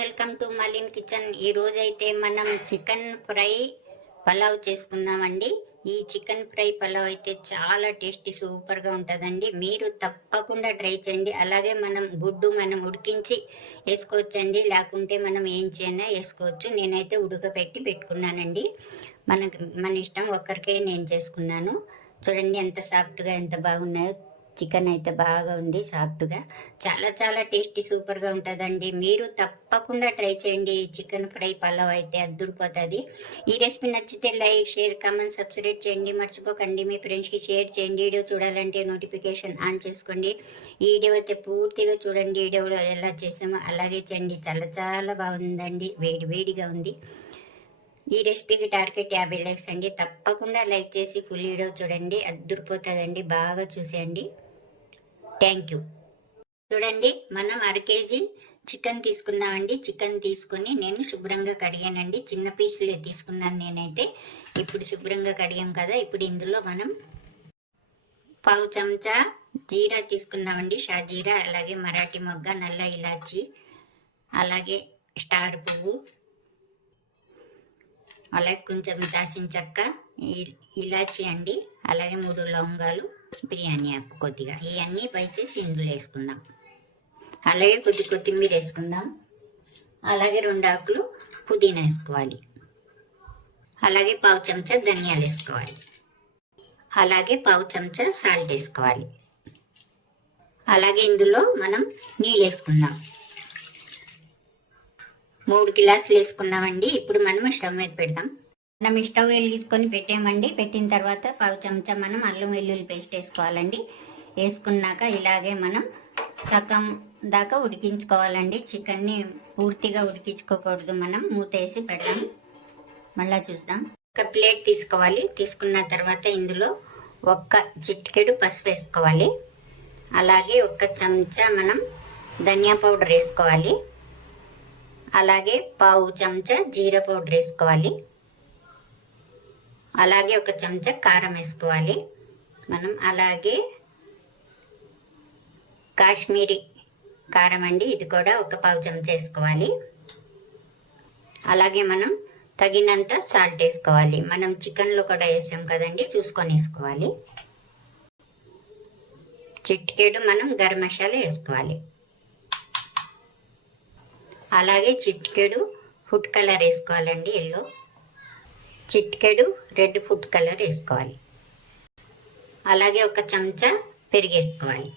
Welcome to మలిన్ kitchen. ఈ రోజైతే మనం చికెన్ ఫ్రై పలావ్ చేసుకుందామండి. ఈ చికెన్ ఫ్రై పలావ్ అయితే చాలా టేస్టీ సూపర్గా ఉంటుందండి. మీరు తప్పకుండా ట్రై చేయండి. అలాగే గుడ్డు ఉడికించి వేసుకోవచ్చండి, లేకుంటే మనం ఏం చేయనా వేసుకోవచ్చు. నేనైతే ఉడకపెట్టి పెట్టుకున్నానండి. మన ఇష్టం, ఒక్కరికే నేను చేసుకున్నాను. చూడండి ఎంత సాఫ్ట్గా ఎంత బాగున్నాయో. చికెన్ అయితే బాగా ఉంది సాఫ్ట్గా, చాలా చాలా టేస్టీ సూపర్గా ఉంటుందండి. మీరు తప్పకుండా ట్రై చేయండి. చికెన్ ఫ్రై పలావ్ అయితే అద్దరిపోతుంది. ఈ రెసిపీ నచ్చితే లైక్, షేర్, కామెంట్, సబ్స్క్రైబ్ చేయండి. మర్చిపోకండి మీ ఫ్రెండ్స్కి షేర్ చేయండి. వీడియో చూడాలంటే నోటిఫికేషన్ ఆన్ చేసుకోండి. ఈ వీడియో అయితే పూర్తిగా చూడండి. వీడియోలో ఎలా చేసామో అలాగే చేయండి. చాలా చాలా బాగుందండి, వేడి వేడిగా ఉంది. ఈ రెసిపీకి టార్గెట్ 50 లైక్స్ అండి. తప్పకుండా లైక్ చేసి ఫుల్ వీడియో చూడండి, అద్దరిపోతుందండి. బాగా చూసేయండి. Thank you. చూడండి, మనం 1/2 kg చికెన్ తీసుకున్నామండి. చికెన్ తీసుకొని నేను శుభ్రంగా కడిగానండి. చిన్న పీసులే తీసుకున్నాను నేనైతే. ఇప్పుడు శుభ్రంగా కడిగాం కదా, ఇప్పుడు ఇందులో మనం 1/2 చెంచా జీరా తీసుకున్నామండి, షాజీరా. అలాగే మరాఠీ మొగ్గ, నల్ల ఇలాచి, అలాగే స్టార్ పువ్వు, అలాగే కొంచెం దాల్చిన చెక్క, ఇలాచి అండి. అలాగే 3 లవంగాలు, బిర్యానీ ఆకు కొద్దిగా. ఇవన్నీ స్పైసెస్ ఇందులో వేసుకుందాం. అలాగే కొత్తిమీర వేసుకుందాం. అలాగే 2 ఆకులు పుదీనా వేసుకోవాలి. అలాగే 1/2 చెంచా ధనియాలు వేసుకోవాలి. అలాగే 1/2 చెంచా సాల్ట్ వేసుకోవాలి. అలాగే ఇందులో మనం నీళ్ళు వేసుకుందాం. 3 గ్లాసులు వేసుకున్నామండి. ఇప్పుడు మనం స్టవ్ మీద పెడదాం. మనం స్టవ్ వెలిగించుకొని పెట్టామండి. పెట్టిన తర్వాత 1/2 చెంచా మనం అల్లం వెల్లుల్లి పేస్ట్ వేసుకోవాలండి. వేసుకున్నాక ఇలాగే మనం సగం దాకా ఉడికించుకోవాలండి. చికెన్ని పూర్తిగా ఉడికించుకోకూడదు. మనం మూత వేసి పెడదాం. మళ్ళీ చూద్దాం. ఒక ప్లేట్ తీసుకోవాలి. తీసుకున్న తర్వాత ఇందులో 1 చిటికెడు పసుపు వేసుకోవాలి. అలాగే 1 చెంచా మనం ధనియా పౌడర్ వేసుకోవాలి. అలాగే 1/2 చెంచా జీరా పౌడర్ వేసుకోవాలి. అలాగే 1 చెంచా కారం వేసుకోవాలి మనం. అలాగే కాశ్మీరీ కారం అండి, ఇది కూడా 1/2 చెంచా వేసుకోవాలి. అలాగే మనం తగినంత సాల్ట్ వేసుకోవాలి. మనం చికెన్లో కూడా వేసాం కదండి, చూసుకొని వేసుకోవాలి. చిటికెడు మనం గరం మసాలా వేసుకోవాలి. అలాగే చిటికెడు ఫుడ్ కలర్ వేసుకోవాలండి, ఎల్లో. చిటికెడు రెడ్ ఫుడ్ కలర్ వేసుకోవాలి. అలాగే 1 చెంచా పెరుగు వేసుకోవాలి.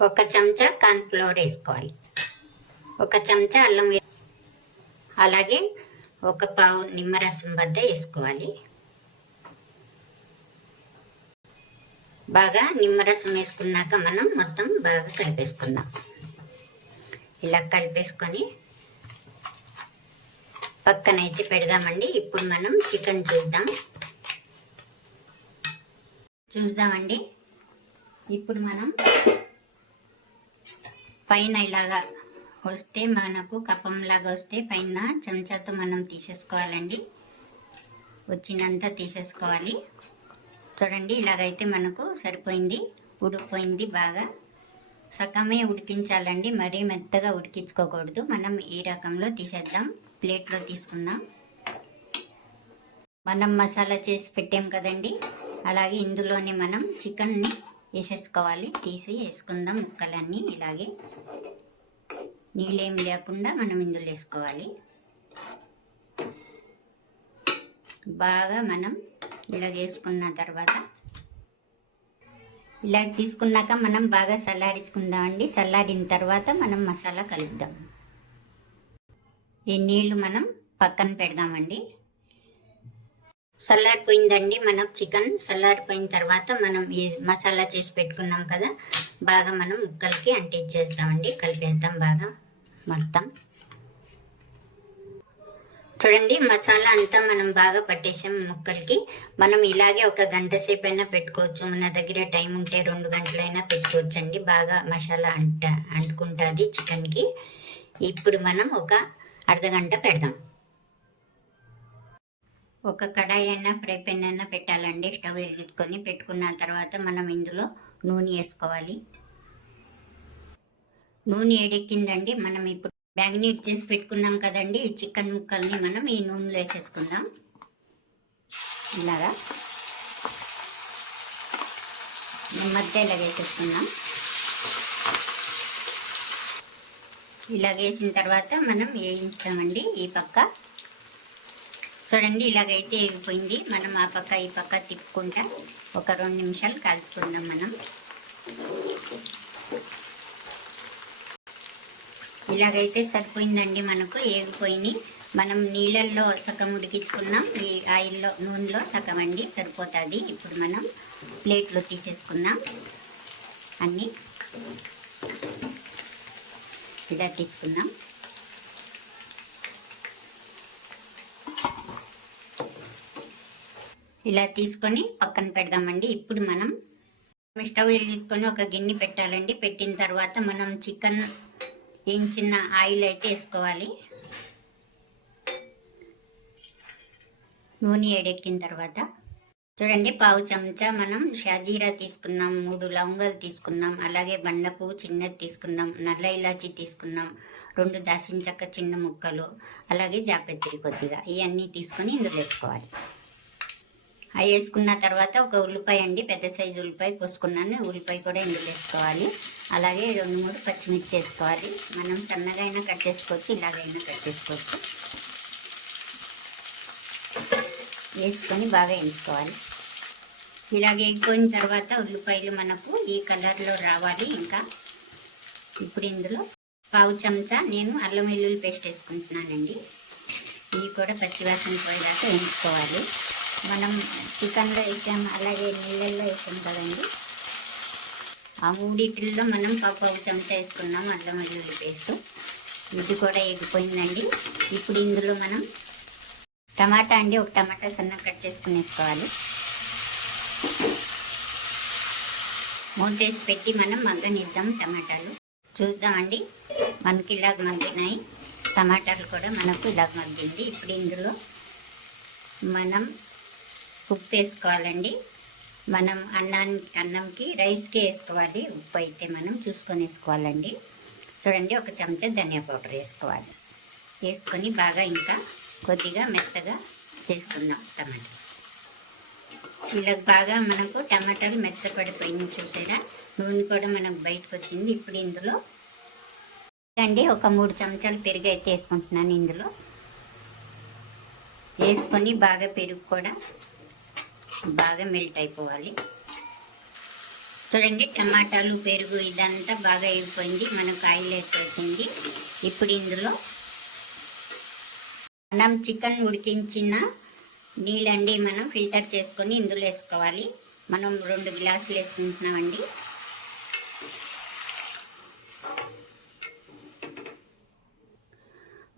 1 చెంచా కార్న్ఫ్లవర్ వేసుకోవాలి. 1 చెంచా అల్లం, అలాగే 1 పావు నిమ్మరసం బద్ద వేసుకోవాలి. బాగా నిమ్మరసం వేసుకున్నాక మనం మొత్తం బాగా కలిపేసుకుందాం. ఇలా కలిపేసుకొని పక్కనైతే పెడదామండి. ఇప్పుడు మనం చికెన్ చూద్దామండి. ఇప్పుడు మనం పైన ఇలాగా వస్తే, మనకు కప్పంలాగా వస్తే పైన చెంచాతో మనం తీసేసుకోవాలండి. వచ్చినంత తీసేసుకోవాలి. చూడండి, ఇలాగైతే మనకు సరిపోయింది, ఉడికిపోయింది. బాగా సగమే ఉడికించాలండి, మరీ మెత్తగా ఉడికించుకోకూడదు. మనం ఈ రకంలో తీసేద్దాం. ప్లేట్లో తీసుకుందాం. మనం మసాలా చేసి పెట్టాం కదండి, అలాగే ఇందులోనే మనం చికెన్ని వేసేసుకోవాలి. తీసి వేసుకుందాం ముక్కలన్నీ. ఇలాగే నీళ్ళేం లేకుండా మనం ఇందులో వేసుకోవాలి. బాగా మనం ఇలా వేసుకున్న తర్వాత, ఇలా తీసుకున్నాక మనం బాగా చల్లారించుకుందామండి. చల్లారిన తర్వాత మనం మసాలా కలుపుదాం. ఈ నీళ్లు మనం పక్కన పెడదామండి. చల్లారిపోయిందండి మనకు చికెన్. చల్లారిపోయిన తర్వాత మనం ఈ మసాలా చేసి పెట్టుకున్నాం కదా, బాగా మనం ముక్కలకి అంటించేద్దామండి. కలిపేద్దాం బాగా మొత్తం. చూడండి, మసాలా అంతా మనం బాగా పట్టేసాం ముక్కలకి. మనం ఇలాగే 1 గంట సేపు అయినా పెట్టుకోవచ్చు. మన దగ్గర టైం ఉంటే 2 గంటలైనా పెట్టుకోవచ్చండి. బాగా మసాలా అంటుకుంటుంది చికెన్కి. ఇప్పుడు మనం 1 అర్ధగంట పెడదాం. 1 కడాయి అయినా ఫ్రై పాన్ అయినా పెట్టాలండి. స్టవ్ వెలిగించుకొని పెట్టుకున్న తర్వాత మనం ఇందులో నూనె వేసుకోవాలి. నూనె వేడెక్కిందండి. మనం ఇప్పుడు మ్యాగ్నేట్ చేసి పెట్టుకున్నాం కదండి ఈ చికెన్ ముక్కల్ని మనం ఈ నూనెలో వేసేసుకుందాం. ఇలాగా మధ్య ఇలా వేసేసుకుందాం. ఇలా వేసిన తర్వాత మనం వేయించామండి. ఈ పక్క చూడండి ఇలాగైతే ఎగిపోయింది. మనం ఆ పక్క ఈ పక్క తిప్పుకుంటా ఒక 2 నిమిషాలు కాల్చుకుందాం. మనం ఇలాగైతే సరిపోయిందండి. మనకు ఏగిపోయినాయి. మనం నీళ్ళల్లో సగం ఉడికించుకున్నాం, ఈ ఆయిల్లో నూనెలో సగం అండి సరిపోతుంది. ఇప్పుడు మనం ప్లేట్లో తీసేసుకుందాం. అన్నీ ఇలా తీసుకుందాం. ఇలా తీసుకొని పక్కన పెడదామండి. ఇప్పుడు మనం స్టవ్ వెలిగించుకొని ఒక గిన్నె పెట్టాలండి. పెట్టిన తర్వాత మనం చికెన్ వేయించిన ఆయిల్ అయితే వేసుకోవాలి. నూనె వేడెక్కిన తర్వాత చూడండి 1/2 చెంచా మనం షాజీరా తీసుకున్నాం, 3 లవంగాలు తీసుకున్నాం, అలాగే బండ పువ్వు చిన్నది తీసుకున్నాం, నల్ల ఇలాచి తీసుకున్నాం, 2 దాల్చిన చెక్క చిన్న ముక్కలు, అలాగే జాపత్రి కొద్దిగా ఇవన్నీ తీసుకొని ఇందులో వేసుకోవాలి. అవి వేసుకున్న తర్వాత ఒక ఉల్లిపాయ అండి, పెద్ద సైజు ఉల్లిపాయ కోసుకున్నాను. ఉల్లిపాయ కూడా ఇందులో వేసుకోవాలి. అలాగే 2-3 పచ్చిమిర్చి వేసుకోవాలి. మనం సన్నగా అయినా కట్ చేసుకోవచ్చు, ఇలాగైనా కట్ చేసుకోవచ్చు. వేసుకొని బాగా వేయించుకోవాలి. ఇలాగ వేగిపోయిన తర్వాత ఉల్లిపాయలు మనకు ఈ కలర్లో రావాలి. ఇంకా ఇప్పుడు ఇందులో 1/2 చెంచా నేను అల్లం వెల్లుల్లి పేస్ట్ వేసుకుంటున్నానండి. ఇవి కూడా పచ్చివాసన పోయేదాకా వేయించుకోవాలి. మనం చికెన్లో వేసాం, అలాగే నీళ్ళల్లో వేసాం కదండి. ఆ మూడిటిల్లో మనం 1/2 చెంచా వేసుకున్నాం అల్లం వెల్లుల్లి పేస్ట్. ఇది కూడా వేగిపోయిందండి. ఇప్పుడు ఇందులో మనం టమాటా అండి, ఒక టమాటా సన్నగా కట్ చేసుకుని వేసుకోవాలి. మూతేసి పెట్టి మనం మగ్గనిద్దాం. టమాటాలు చూద్దామండి, మనకి ఇలాగ మగ్గినాయి. టమాటాలు కూడా మనకు ఇలాగ మగ్గింది. ఇప్పుడు ఇందులో మనం ఉప్పు వేసుకోవాలండి. మనం అన్నంకి రైస్కి వేసుకోవాలి. ఉప్పు అయితే మనం చూసుకొని వేసుకోవాలండి. చూడండి, ఒక చెంచా ధనియా పౌడర్ వేసుకోవాలి. వేసుకొని బాగా ఇంకా కొద్దిగా మెత్తగా చేసుకుందాం టమాటా. ఇలా బాగా మనకు టమాటాలు మెత్తపడిపోయింది చూసారా. నూనె కూడా మనకు బయటకు వచ్చింది. ఇప్పుడు ఇందులో అండి ఒక 3 చెంచాలు పెరుగు అయితే వేసుకుంటున్నాను. ఇందులో వేసుకొని బాగా పెరుగు కూడా బాగా మెల్ట్ అయిపోవాలి. చూడండి, టమాటాలు పెరుగు ఇదంతా బాగా వేగిపోయింది. మనకు ఆయిల్ అయితే వచ్చింది. ఇప్పుడు ఇందులో మనం చికెన్ ఉడికించిన నీళ్ళండి మనం ఫిల్టర్ చేసుకొని ఇందులో వేసుకోవాలి. మనం 2 గ్లాసులు వేసుకుంటున్నామండి.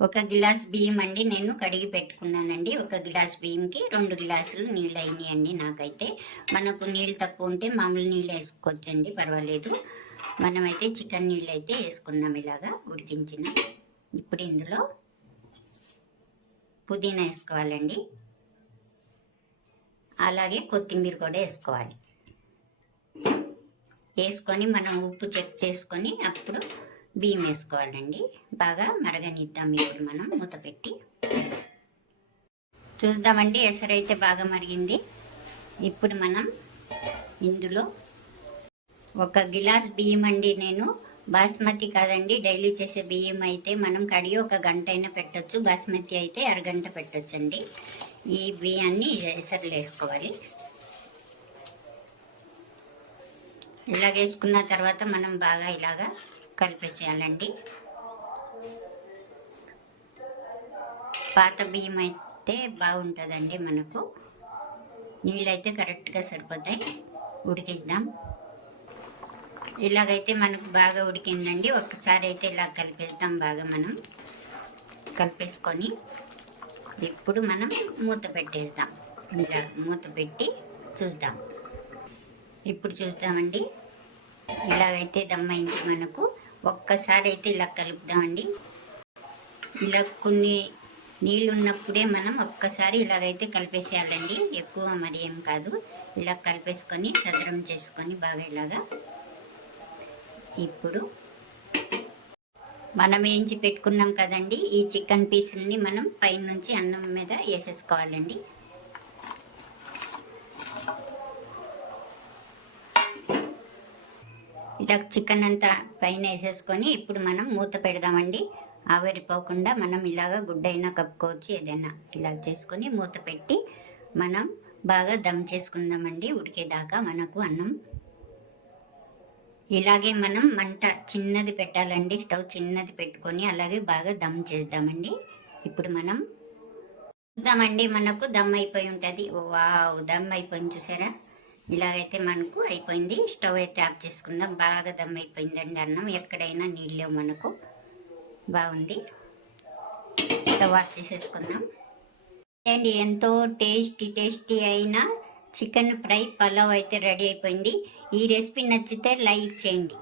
ఒక గ్లాస్ బియ్యం అండి నేను కడిగి పెట్టుకున్నానండి. ఒక గ్లాస్ బియ్యంకి 2 గ్లాసులు నీళ్ళు అయినాయండి నాకైతే. మనకు నీళ్ళు తక్కువ ఉంటే మామూలు నీళ్ళు వేసుకోవచ్చండి, పర్వాలేదు. మనమైతే చికెన్ నీళ్ళు అయితే వేసుకున్నాం ఇలాగా ఉడికించిన. ఇప్పుడు ఇందులో పుదీనా వేసుకోవాలండి, అలాగే కొత్తిమీర కూడా వేసుకోవాలి. వేసుకొని మనం ఉప్పు చెక్ చేసుకొని అప్పుడు బియ్యం వేసుకోవాలండి. బాగా మరగనిద్దాం. ఇప్పుడు మనం మూత పెట్టి చూద్దామండి. ఎసరైతే బాగా మరిగింది. ఇప్పుడు మనం ఇందులో ఒక గిలాస్ బియ్యం అండి, నేను బాస్మతి కాదండి, డైలీ చేసే బియ్యం అయితే మనం కడిగి 1 గంట అయినా పెట్టచ్చు. బాస్మతి అయితే అరగంట పెట్టచ్చండి. ఈ బియ్యాన్ని ఎసరులో వేసుకోవాలి. ఇలాగ వేసుకున్న తర్వాత మనం బాగా ఇలాగా కలిపేసేయాలండి. పాత బియ్యం అయితే బాగుంటుందండి. మనకు నీళ్ళైతే కరెక్ట్గా సరిపోతాయి. ఉడికిద్దాం. ఇలాగైతే మనకు బాగా ఉడికిందండి. ఒక్కసారి అయితే ఇలా కలిపేద్దాం. బాగా మనం కలిపేసుకొని ఇప్పుడు మనం మూత పెట్టేద్దాం. ఇలా మూత పెట్టి చూద్దాం. ఇప్పుడు చూద్దామండి. ఇలాగైతే దమ్మైంది మనకు. ఒక్కసారి అయితే ఇలా కలుపుదామండి. ఇలా కొన్ని నీళ్ళు ఉన్నప్పుడే మనం ఒక్కసారి ఇలాగైతే కలిపేసేయాలండి. ఎక్కువ మరి ఏం కాదు. ఇలా కలిపేసుకొని సదరం చేసుకొని బాగా ఇలాగా. ఇప్పుడు మనం వేయించి పెట్టుకున్నాం కదండి, ఈ చికెన్ పీసుల్ని మనం పైనుంచి అన్నం మీద వేసేసుకోవాలండి. ఇలా చికెన్ అంతా పైన వేసేసుకొని ఇప్పుడు మనం మూత పెడదామండి. ఆవిరిపోకుండా మనం ఇలాగ గుడ్డైనా కప్పుకోవచ్చు, ఏదైనా ఇలా చేసుకొని మూత పెట్టి మనం బాగా దమ్ చేసుకుందామండి ఉడికేదాకా. మనకు అన్నం ఇలాగే మనం మంట చిన్నది పెట్టాలండి, స్టవ్ చిన్నది పెట్టుకొని అలాగే బాగా దమ్ చేద్దామండి. ఇప్పుడు మనం చూద్దామండి, మనకు దమ్ అయిపోయి ఉంటుంది. వావ్, దమ్ అయిపోయింది చూసారా? ఇలాగైతే మనకు అయిపోయింది. స్టవ్ అయితే ఆఫ్ చేసుకుందాం. బాగా దమ్ అయిపోయిందండి అన్నం, ఎక్కడైనా నీళ్ళు మనకు బాగుంది. స్టవ్ ఆఫ్ చేసేసుకుందాం అండి. ఎంతో టేస్టీ అయిన చికెన్ ఫ్రై పలావ్ అయితే రెడీ అయిపోయింది. ఈ రెసిపీ నచ్చితే లైక్ చేయండి.